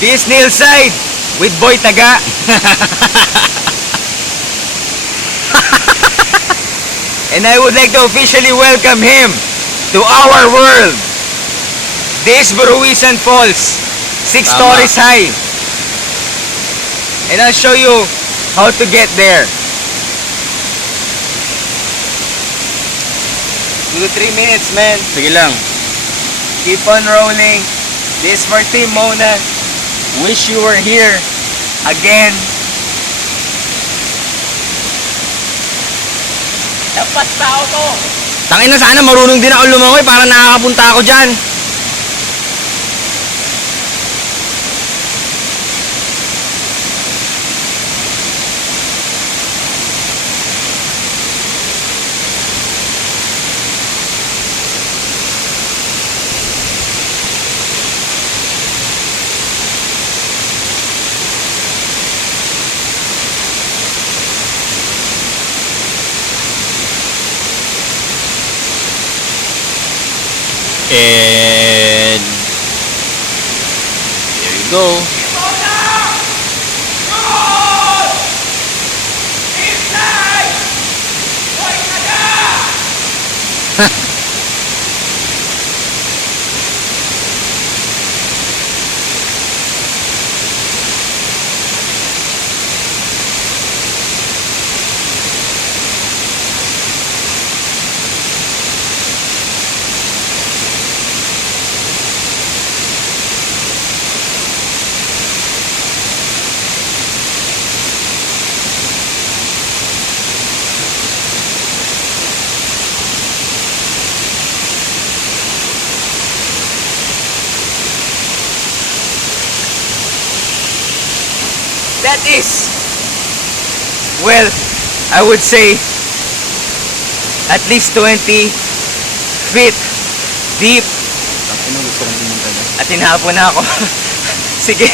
This Hillside with Boy Taga. And I would like to officially welcome him to our world. This Buruisan Falls, 6 Tama. stories high. And I'll show you how to get there. 2 to 3 minutes, man. Sige lang. Keep on rolling. This for Team Mona. Wish you were here again. Dapat tao to. Tangina, sana marunong din ako lumangoy para nakakapunta ako dyan. And there you go. That is, well, I would say at least 20 feet deep. Tangina, gusto kong pumunta dyan. At hinapon na ako. Sige.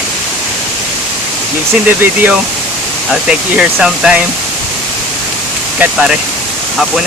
You've seen the video. I'll take you here sometime. Cut pare. Hapon na.